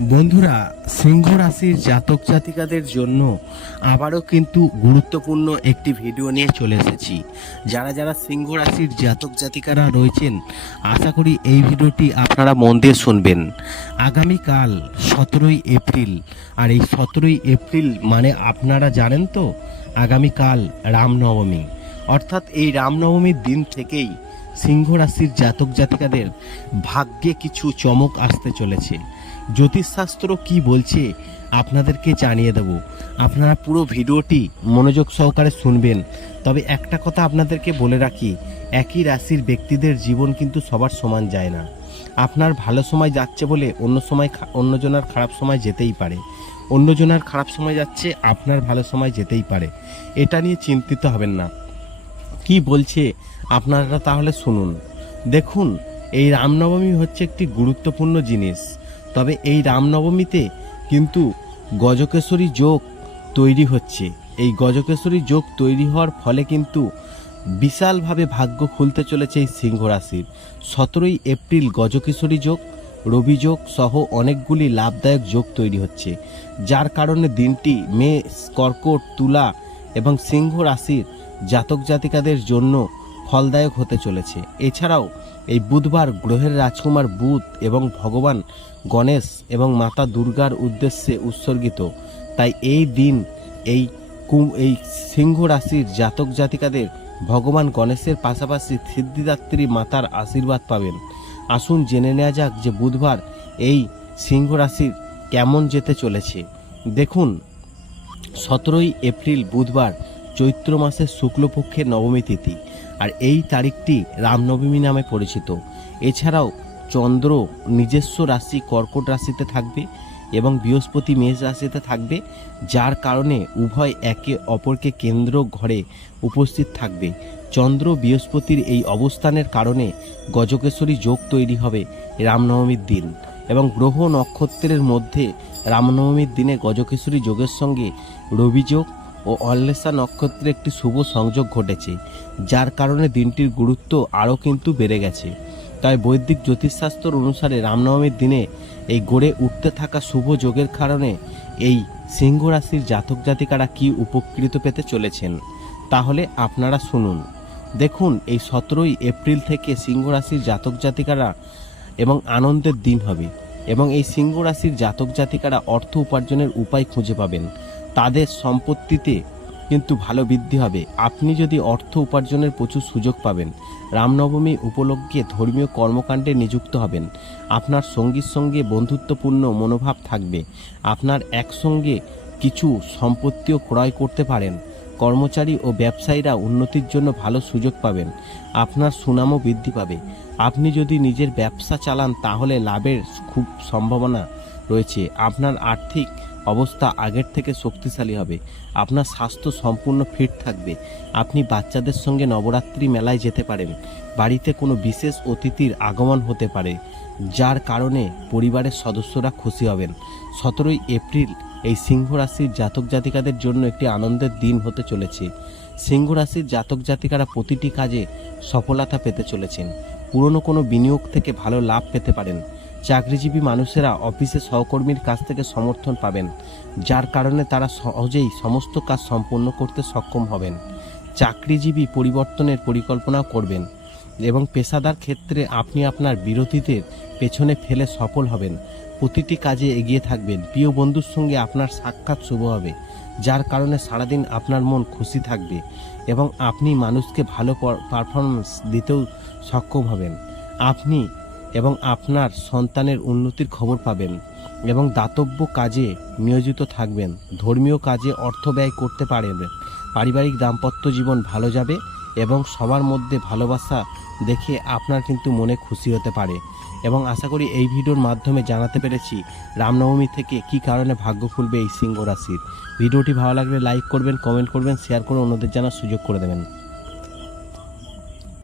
বন্ধুরা সিংহ রাশির জাতক জাতিকাদের জন্য আবারও কিন্তু গুরুত্বপূর্ণ একটি ভিডিও নিয়ে চলে এসেছি। যারা যারা সিংহ রাশির জাতক জাতিকারা রয়েছেন, আশা করি এই ভিডিওটি আপনারা মন দিয়ে শুনবেন। আগামীকাল সতেরোই এপ্রিল, আর এই সতেরোই এপ্রিল মানে আপনারা জানেন তো, আগামীকাল রামনবমী। অর্থাৎ এই রামনবমীর দিন থেকেই সিংহ রাশির জাতক জাতিকাদের ভাগ্যে কিছু চমক আসতে চলেছে। জ্যোতিষশাস্ত্র কি বলছে আপনাদেরকে জানিয়ে দেব। আপনারা পুরো ভিডিওটি মনোযোগ সহকারে শুনবেন। তবে একটা কথা আপনাদেরকে বলে রাখি, একই রাশির ব্যক্তিদের জীবন কিন্তু সবার সমান যায় না। আপনার ভালো সময় যাচ্ছে বলে অন্য সময় অন্যজনের খারাপ সময় যেতেই পারে। অন্যজনের খারাপ সময় যাচ্ছে, আপনার ভালো সময় যেতেই পারে। এটা নিয়ে চিন্তিত হবেন না। কি বলছে আপনারা তাহলে শুনুন। দেখুন, এই রামনবমী হচ্ছে একটি গুরুত্বপূর্ণ জিনিস। তবে এই রামনবমীতে কিন্তু গজকেশরী যোগ তৈরি হচ্ছে। এই গজকেশরী যোগ তৈরি হওয়ার ফলে কিন্তু বিশালভাবে ভাগ্য খুলতে চলেছে এই সিংহ রাশির। সতেরোই এপ্রিল গজকেশরী যোগ, রবি যোগ সহ অনেকগুলি লাভদায়ক যোগ তৈরি হচ্ছে। যার কারণে দিনটি মেষ, কর্কট, তুলা এবং সিংহ রাশির জাতক জাতিকাদের জন্য ফলদায়ক হতে চলেছে। এছাড়াও এই বুধবার গ্রহের রাজকুমার বুধ এবং ভগবান গণেশ এবং মাতা দুর্গার উদ্দেশ্যে উৎসর্গিত। তাই এই দিন এই কুম, এই সিংহ রাশির জাতক জাতিকাদের ভগবান গণেশের পাশাপাশি সিদ্ধিদাত্রী মাতার আশীর্বাদ পাবেন। আসুন জেনে নেওয়া যাক যে বুধবার এই সিংহ রাশির কেমন যেতে চলেছে। দেখুন, সতেরোই এপ্রিল বুধবার চৈত্র মাসের শুক্লপক্ষের নবমী তিথি আর এই তারিখটি রামনবমী নামে পরিচিত। এছাড়াও চন্দ্র নিজস্ব রাশি কর্কট রাশিতে থাকবে এবং বৃহস্পতি মেষ রাশিতে থাকবে, যার কারণে উভয় একে অপরকে কেন্দ্র ঘরে উপস্থিত থাকবে। চন্দ্র বৃহস্পতির এই অবস্থানের কারণে গজকেশ্বরী যোগ তৈরি হবে রামনবমীর দিন এবং গ্রহ নক্ষত্রের মধ্যে রামনবমীর দিনে গজকেশ্বরী যোগের সঙ্গে রবি যোগ ও অল্লেসা নক্ষত্রে একটি শুভ সংযোগ ঘটেছে, যার কারণে দিনটির গুরুত্ব আরও কিন্তু বেড়ে গেছে। তাই বৈদিক জ্যোতিষশাস্ত্র অনুসারে রামনবমীর দিনে এই গড়ে উঠতে থাকা শুভ যোগের কারণে এই সিংহ রাশির জাতক জাতিকারা কি উপকৃত পেতে চলেছেন, তাহলে আপনারা শুনুন। দেখুন, এই সতেরোই এপ্রিল থেকে সিংহ রাশির জাতক জাতিকারা এবং আনন্দের দিন হবে এবং এই সিংহ রাশির জাতক জাতিকারা অর্থ উপার্জনের উপায় খুঁজে পাবেন। তাদের সম্পত্তিতে কিন্তু ভালো বৃদ্ধি হবে। আপনি যদি অর্থ উপার্জনের প্রচুর সুযোগ পাবেন, রামনবমী উপলক্ষে ধর্মীয় কর্মকাণ্ডে নিযুক্ত হবেন। আপনার সঙ্গীর সঙ্গে বন্ধুত্বপূর্ণ মনোভাব থাকবে। আপনার একসঙ্গে কিছু সম্পত্তিও ক্রয় করতে পারেন। কর্মচারী ও ব্যবসায়ীরা উন্নতির জন্য ভালো সুযোগ পাবেন। আপনার সুনামও বৃদ্ধি পাবে। আপনি যদি নিজের ব্যবসা চালান, তাহলে লাভের খুব সম্ভাবনা রয়েছে। আপনার আর্থিক অবস্থা আগের থেকে শক্তিশালী হবে। আপনার স্বাস্থ্য সম্পূর্ণ ফিট থাকবে। আপনি বাচ্চাদের সঙ্গে নবরাত্রি মেলায় যেতে পারেন। বাড়িতে কোনো বিশেষ অতিথির আগমন হতে পারে, যার কারণে পরিবারের সদস্যরা খুশি হবেন। সতেরোই এপ্রিল এই সিংহ রাশির জাতক জাতিকাদের জন্য একটি আনন্দের দিন হতে চলেছে। সিংহ রাশির জাতক জাতিকারা প্রতিটি কাজে সফলতা পেতে চলেছেন। পুরনো কোনো বিনিয়োগ থেকে ভালো লাভ পেতে পারেন। চাকরিজীবী মানুষেরা অফিসে সহকর্মীর কাছ থেকে সমর্থন পাবেন, যার কারণে তারা সহজেই সমস্ত কাজ সম্পন্ন করতে সক্ষম হবেন। চাকরিজীবী পরিবর্তনের পরিকল্পনা করবেন এবং পেশাদার ক্ষেত্রে আপনি আপনার বিরোধীদের পেছনে ফেলে সফল হবেন। প্রতিটি কাজে এগিয়ে থাকবেন। প্রিয় বন্ধুর সঙ্গে আপনার সাক্ষাৎ শুভ হবে, যার কারণে সারাদিন আপনার মন খুশি থাকবে এবং আপনি মানুষকে ভালো পারফরমেন্স দিতেও সক্ষম হবেন। আপনি এবং আপনার সন্তানের উন্নতির খবর পাবেন এবং দাতব্য কাজে নিয়োজিত থাকবেন। ধর্মীয় কাজে অর্থ ব্যয় করতে পারেন। পারিবারিক দাম্পত্য জীবন ভালো যাবে এবং সবার মধ্যে ভালোবাসা দেখে আপনার কিন্তু মনে খুশি হতে পারে। এবং আশা করি এই ভিডিওর মাধ্যমে জানাতে পেরেছি রামনবমী থেকে কি কারণে ভাগ্য খুলবে এই সিংহ রাশির। ভিডিওটি ভালো লাগলে লাইক করবেন, কমেন্ট করবেন, শেয়ার করে অন্যদের জানার সুযোগ করে দেবেন।